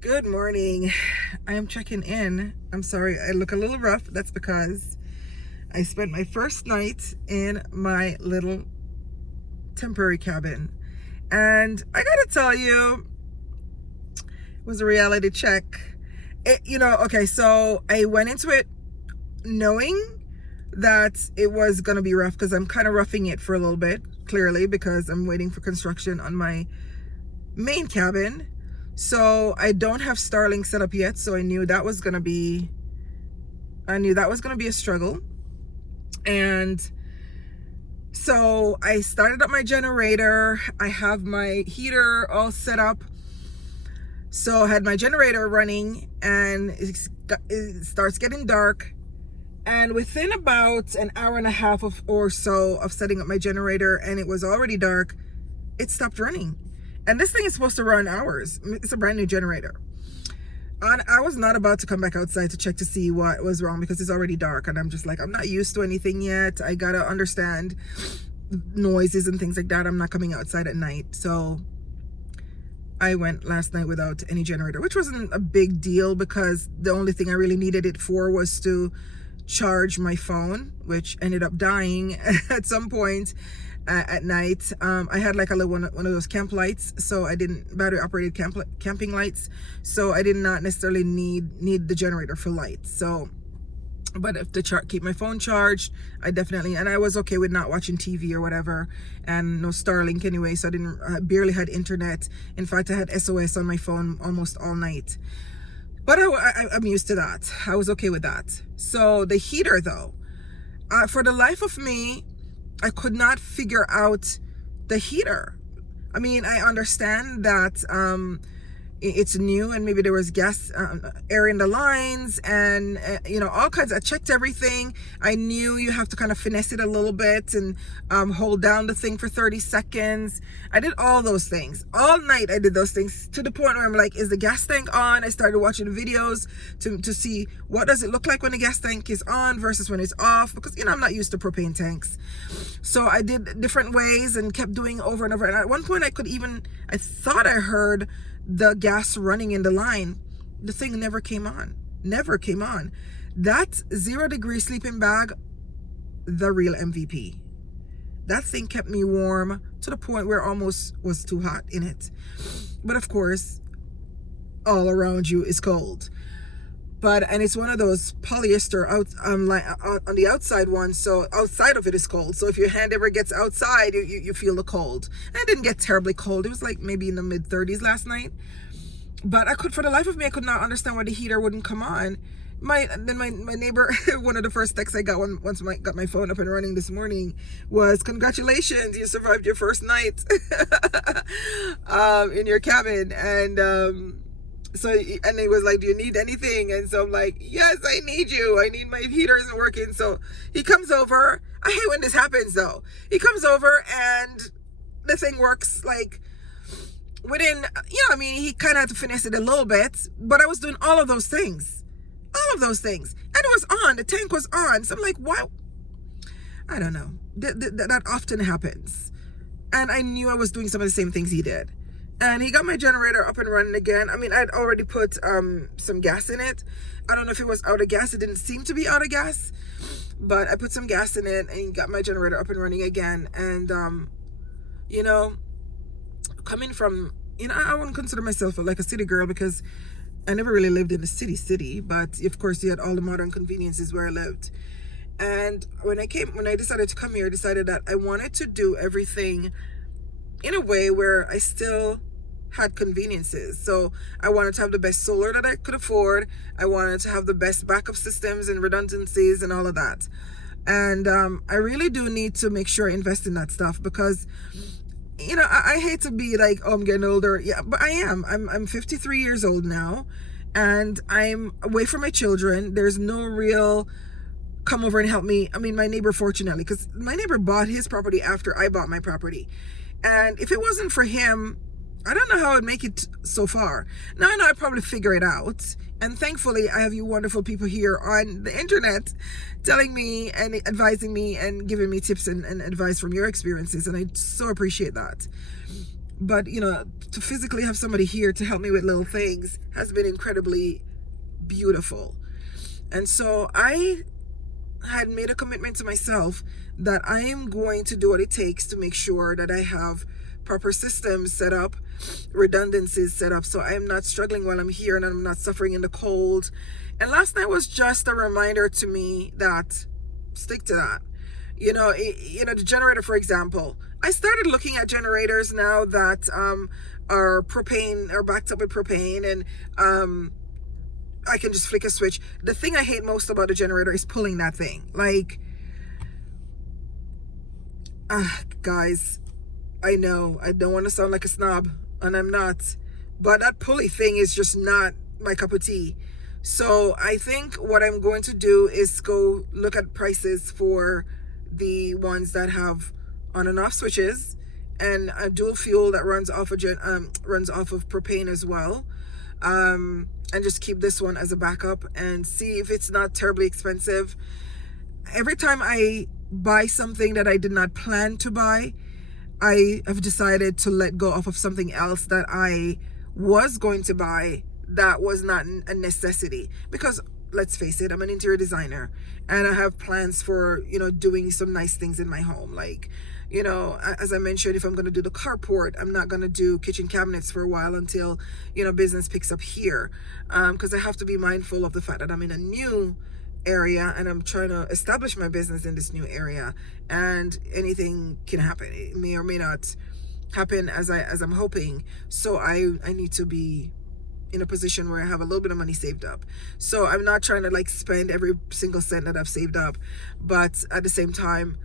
Good morning. I am checking in. I'm sorry, I look a little rough. That's because I spent my first night in my little temporary cabin. And I gotta tell you, it was a reality check. Okay, so I went into it knowing that it was gonna be rough because I'm kind of roughing it for a little bit, clearly, because I'm waiting for construction on my main cabin. So I don't have Starlink set up yet, so I knew that was gonna be a struggle. And so I started up my generator. I have my heater all set up. So I had my generator running, and it starts getting dark. And within about an hour and a half or so of setting up my generator, and it was already dark, it stopped running. And this thing is supposed to run hours. It's a brand new generator. And I was not about to come back outside to check to see what was wrong because it's already dark. And I'm just like, I'm not used to anything yet. I gotta understand noises and things like that. I'm not coming outside at night. So I went last night without any generator, which wasn't a big deal because the only thing I really needed it for was to charge my phone, which ended up dying at some point at night. I had like a little one of those camp lights, so I didn't battery operated camping lights, so I did not necessarily need the generator for lights. So, but if to keep my phone charged, I was okay with not watching TV or whatever, and no Starlink anyway, so I barely had internet. In fact, I had SOS on my phone almost all night. But I'm used to that. I was okay with that. So the heater though, for the life of me, I could not figure out the heater. I mean, I understand that it's new and maybe there was gas air in the lines and all kinds. I checked everything. I knew you have to kind of finesse it a little bit and hold down the thing for 30 seconds. I did all those things all night. I did those things to the point where I'm like, is the gas tank on? I started watching videos to see what does it look like when the gas tank is on versus when it's off, because I'm not used to propane tanks. So I did different ways and kept doing over and over. And at one point I thought I heard the gas running in the line. The thing never came on. That 0 degree sleeping bag, the real MVP. That thing kept me warm to the point where it almost was too hot in it. But of course, all around you is cold. And it's one of those polyester on the outside one, so outside of it is cold. So if your hand ever gets outside, you feel the cold. And it didn't get terribly cold. It was like maybe in the mid 30s last night. But for the life of me, I could not understand why the heater wouldn't come on. My neighbor, one of the first texts I got once I got my phone up and running this morning was, "Congratulations, you survived your first night in your cabin." And so, and he was like, "Do you need anything?" And so I'm like, "Yes, I need you. I need my heater isn't working." So he comes over. I hate when this happens though. He comes over and the thing works like within, he kind of had to finesse it a little bit, but I was doing all of those things. And it was on. The tank was on. So I'm like, why? I don't know. That often happens. And I knew I was doing some of the same things he did. And he got my generator up and running again. I mean, I'd already put some gas in it. I don't know if it was out of gas. It didn't seem to be out of gas. But I put some gas in it and got my generator up and running again. And, coming from, I wouldn't consider myself like a city girl because I never really lived in the city. But, of course, you had all the modern conveniences where I lived. And when I decided to come here, I decided that I wanted to do everything in a way where I still had conveniences. So I wanted to have the best solar that I could afford. I wanted to have the best backup systems and redundancies and all of that. And I really do need to make sure I invest in that stuff because, I hate to be like, oh, I'm getting older. Yeah, but I am. I'm 53 years old now and I'm away from my children. There's no real come over and help me. I mean, my neighbor, fortunately, because my neighbor bought his property after I bought my property. And if it wasn't for him, I don't know how I'd make it so far. Now I know I'd probably figure it out. And thankfully, I have you wonderful people here on the internet telling me and advising me and giving me tips and advice from your experiences. And I so appreciate that. but you know, to physically have somebody here to help me with little things has been incredibly beautiful. And so I had made a commitment to myself that I am going to do what it takes to make sure that I have proper systems set up, redundancies set up, so I'm not struggling while I'm here and I'm not suffering in the cold. And last night was just a reminder to me that stick to that. You know, the generator, for example, I started looking at generators now that are propane, are backed up with propane, and I can just flick a switch. The thing I hate most about the generator is pulling that thing. Like, guys, I know I don't want to sound like a snob, and I'm not, but that pulley thing is just not my cup of tea. So I think what I'm going to do is go look at prices for the ones that have on and off switches, and a dual fuel that runs off of propane as well. And just keep this one as a backup and see if it's not terribly expensive. Every time I buy something that I did not plan to buy, I have decided to let go of something else that I was going to buy that was not a necessity. Because let's face it, I'm an interior designer and I have plans for, you know, doing some nice things in my home. Like, you know, as I mentioned, if I'm going to do the carport, I'm not going to do kitchen cabinets for a while until, you know, business picks up here. Because I have to be mindful of the fact that I'm in a new area and I'm trying to establish my business in this new area, and anything can happen. It may or may not happen as I'm hoping. So I need to be in a position where I have a little bit of money saved up. So I'm not trying to like spend every single cent that I've saved up, but at the same time,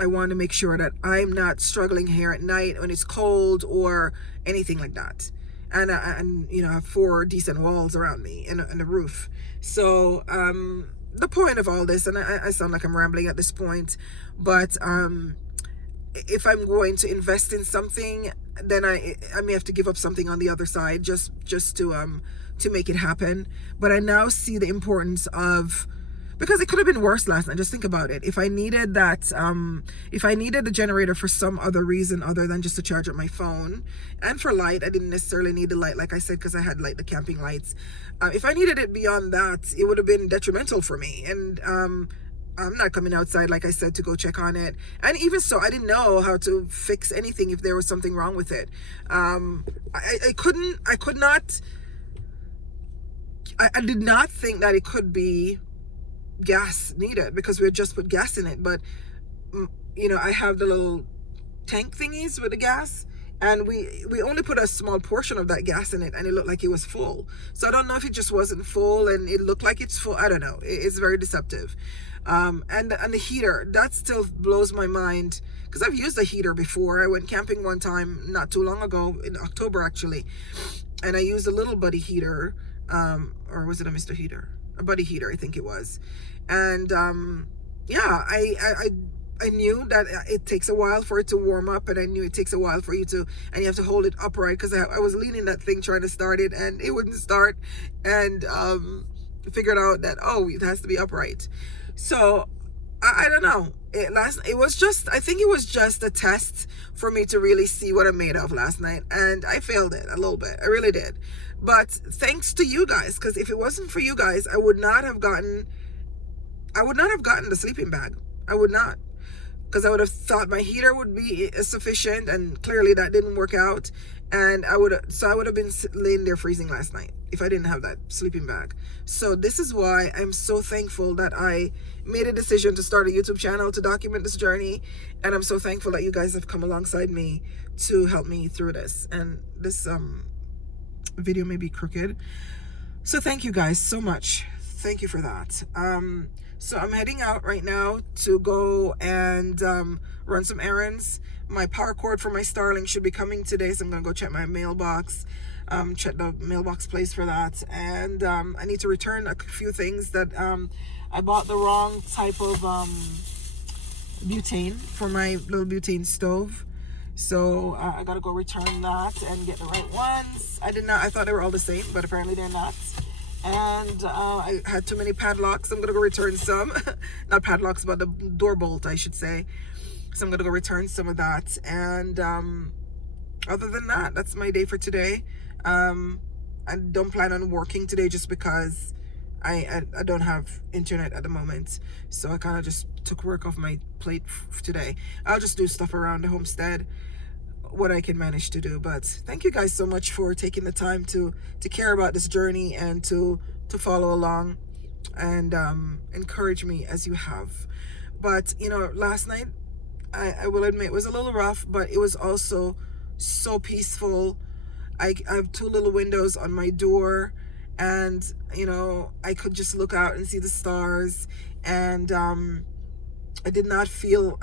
I want to make sure that I'm not struggling here at night when it's cold or anything like that. And you know, I have 4 decent walls around me and a roof. So the point of all this, and I sound like I'm rambling at this point, but if I'm going to invest in something, then I may have to give up something on the other side just to make it happen. But I now see the importance of, because it could have been worse last night. Just think about it. If I needed that, if I needed the generator for some other reason other than just to charge up my phone, and for light, I didn't necessarily need the light, like I said, because I had like the camping lights. If I needed it beyond that, it would have been detrimental for me. And I'm not coming outside, like I said, to go check on it. And even so, I didn't know how to fix anything if there was something wrong with it. I did not think that it could be gas needed, because we had just put gas in it. But you know, I have the little tank thingies with the gas, and we only put a small portion of that gas in it, and it looked like it was full. So I don't know if it just wasn't full and it looked like it's full. I don't know. It's very deceptive. And the heater, that still blows my mind, because I've used a heater before. I went camping one time not too long ago, in October actually, and I used a little buddy heater, or was it a Mr. Heater? A buddy heater, I think it was. And yeah, I knew that it takes a while for it to warm up, and I knew it takes a while for you to, and you have to hold it upright, because I was leaning that thing trying to start it and it wouldn't start, and figured out that, oh, it has to be upright. So I don't know. It was just, I think it was just a test for me to really see what I'm made of last night, and I failed it a little bit. I really did. But thanks to you guys, because if it wasn't for you guys, I would not have gotten the sleeping bag. I would not, because I would have thought my heater would be sufficient, and clearly that didn't work out. And I would have been laying there freezing last night if I didn't have that sleeping bag. So this is why I'm so thankful that I made a decision to start a YouTube channel to document this journey. And I'm so thankful that you guys have come alongside me to help me through this. And this video may be crooked. So thank you guys so much. Thank you for that. So I'm heading out right now to go and run some errands. My power cord for my Starlink should be coming today, so I'm gonna go check my mailbox, check the mailbox place for that. And I need to return a few things that I bought the wrong type of butane for my little butane stove. So I gotta go return that and get the right ones. I thought they were all the same, but apparently they're not. And I had too many padlocks. I'm gonna go return some. Not padlocks, but the door bolt, I should say. So I'm gonna go return some of that. And other than that, that's my day for today. I don't plan on working today just because I don't have internet at the moment. So I kind of just took work off my plate today. I'll just do stuff around the homestead, what I can manage to do. But thank you guys so much for taking the time to care about this journey and to follow along and encourage me as you have. But last night I will admit it was a little rough, but it was also so peaceful. I have two little windows on my door, and I could just look out and see the stars, and I did not feel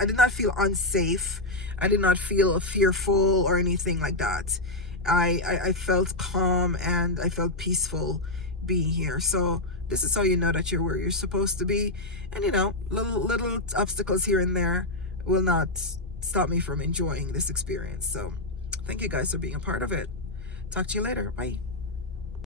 unsafe. I did not feel fearful or anything like that. I felt calm and I felt peaceful being here. So this is how you know that you're where you're supposed to be. And little obstacles here and there will not stop me from enjoying this experience. So thank you guys for being a part of it. Talk to you later. Bye.